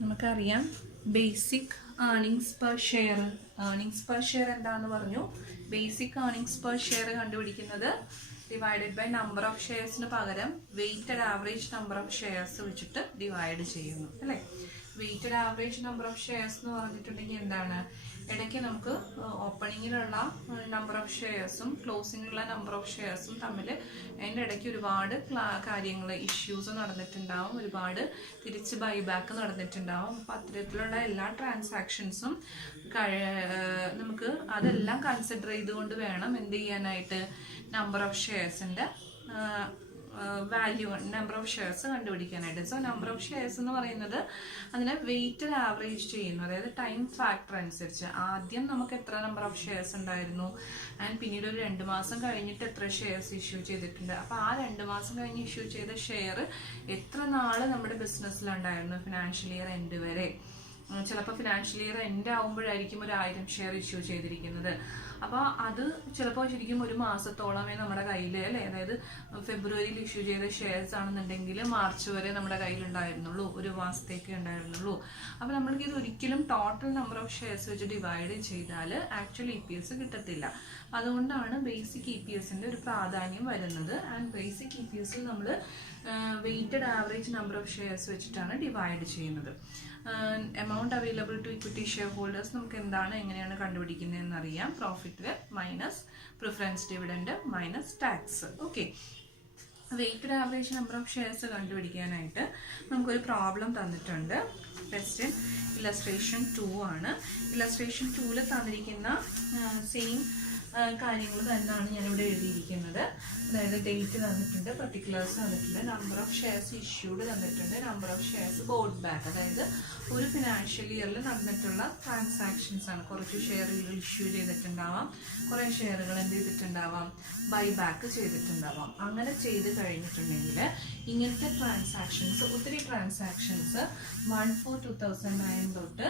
നമുക്കറിയാം basic earnings per share. Earnings per share എന്താണെന്ന് പറഞ്ഞു. ബേസിക് ഏർണിങ്സ് പെർ ഷെയർ കണ്ടുപിടിക്കുന്നത് ഡിവൈഡഡ് ബൈ നമ്പർ ഓഫ് ഷെയർസിന് പകരം weighted average number of shares വെച്ചിട്ട് divide ചെയ്യുന്നു അല്ലേ. Weighted average number of shares എന്ന് പറഞ്ഞിട്ടുണ്ടെങ്കിൽ എന്താണ്, ഇടയ്ക്ക് നമുക്ക് ഓപ്പണിങ്ങിലുള്ള നമ്പർ ഓഫ് ഷെയർസും ക്ലോസിങ്ങിലുള്ള നമ്പർ ഓഫ് ഷെയർസും തമ്മിൽ അതിൻ്റെ ഇടയ്ക്ക് ഒരുപാട് കാര്യങ്ങൾ ഇഷ്യൂസ് നടന്നിട്ടുണ്ടാവും, ഒരുപാട് തിരിച്ച് ബൈബാക്ക് നടന്നിട്ടുണ്ടാവും. അപ്പം അത്തരത്തിലുള്ള എല്ലാ ട്രാൻസാക്ഷൻസും നമുക്ക് അതെല്ലാം കൺസിഡർ ചെയ്തുകൊണ്ട് വേണം എന്ത് ചെയ്യാനായിട്ട്, നമ്പർ ഓഫ് ഷെയർസിൻ്റെ വാല്യൂ നമ്പർ ഓഫ് ഷെയർസ് കണ്ടുപിടിക്കാനായിട്ട്. സോ നമ്പർ ഓഫ് ഷെയർസ് എന്ന് പറയുന്നത് അതിനെ വെയ്റ്റഡ് ആവറേജ് ചെയ്യുന്നു, അതായത് ടൈം ഫാക്ടർ അനുസരിച്ച്. ആദ്യം നമുക്ക് എത്ര നമ്പർ ഓഫ് ഷെയർസ് ഉണ്ടായിരുന്നു ആൻഡ് പിന്നീട് ഒരു 2 മാസം കഴിഞ്ഞിട്ട് എത്ര ഷെയർസ് ഇഷ്യൂ ചെയ്തിട്ടുണ്ട്. അപ്പോൾ ആ 2 മാസം കഴിഞ്ഞ് ഇഷ്യൂ ചെയ്ത ഷെയർ എത്ര നാൾ നമ്മുടെ ബിസിനസ്സിലുണ്ടായിരുന്നു ഫിനാൻഷ്യൽ ഇയർ എൻഡ് വരെ. ചിലപ്പോൾ ഫിനാൻഷ്യൽ ഇയർ എൻഡ് ആകുമ്പോഴായിരിക്കും ഒരു 1000 ഷെയർ ഇഷ്യൂ ചെയ്തിരിക്കുന്നത്. അപ്പോൾ അത് ചിലപ്പോൾ ശരിക്കും ഒരു മാസത്തോളമേ നമ്മുടെ കയ്യിൽ അല്ലേ, അതായത് ഫെബ്രുവരിയിൽ ഇഷ്യൂ ചെയ്ത ഷെയർസ് ആണെന്നുണ്ടെങ്കിൽ മാർച്ച് വരെ നമ്മുടെ കയ്യിലുണ്ടായിരുന്നുള്ളൂ, ഒരു മാസത്തേക്ക് ഉണ്ടായിരുന്നുള്ളൂ. അപ്പോൾ നമ്മൾക്ക് ഇത് ഒരിക്കലും ടോട്ടൽ നമ്പർ ഓഫ് ഷെയർസ് വെച്ച് ഡിവൈഡ് ചെയ്താൽ ആക്ച്വൽ EPS കിട്ടത്തില്ല. അതുകൊണ്ടാണ് ബേസിക് EPSന്റെ ഒരു പ്രാധാന്യം വരുന്നത്. ആൻഡ് ബേസിക് EPSൽ നമ്മൾ weighted average number of shares വെച്ചിട്ടാണ് ഡിവൈഡ് ചെയ്യുന്നത്. Amount available to equity share holders നമുക്ക് എന്താണ്, എങ്ങനെയാണ് കണ്ടുപിടിക്കുന്നതെന്ന് അറിയാം. Profit minus preference dividend minus tax. Okay, weighted average number of shares കണ്ടുപിടിക്കാനായിട്ട് നമുക്കൊരു പ്രോബ്ലം തന്നിട്ടുണ്ട്. ക്വസ്റ്റ്യൻ ഇല്ലസ്ട്രേഷൻ 2 ആണ്. ഇല്ലസ്ട്രേഷൻ 2ൽ തന്നിരിക്കുന്ന സെയിം കാര്യങ്ങൾ തന്നെയാണ് ഞാനിവിടെ എഴുതിയിരിക്കുന്നത്. അതായത് ഡേറ്റ് തന്നിട്ടുണ്ട്, പർട്ടിക്കുലേഴ്സ് തന്നിട്ടുണ്ട്, നമ്പർ ഓഫ് ഷെയർസ് ഇഷ്യൂഡ് തന്നിട്ടുണ്ട്, number of shares boat back. അതായത് ഒരു ഫിനാൻഷ്യൽ ഇയറിൽ നടന്നിട്ടുള്ള ട്രാൻസാക്ഷൻസ് ആണ്. കുറച്ച് ഷെയറുകൾ ഇഷ്യൂ ചെയ്തിട്ടുണ്ടാവാം, കുറേ ഷെയറുകൾ എന്ത് ചെയ്തിട്ടുണ്ടാവാം, ബൈ ബാക്ക് ചെയ്തിട്ടുണ്ടാവാം. അങ്ങനെ ചെയ്ത് കഴിഞ്ഞിട്ടുണ്ടെങ്കിൽ ഇങ്ങനത്തെ ട്രാൻസാക്ഷൻസ്, ഒത്തിരി ട്രാൻസാക്ഷൻസ് 1/4/2009 തൊട്ട്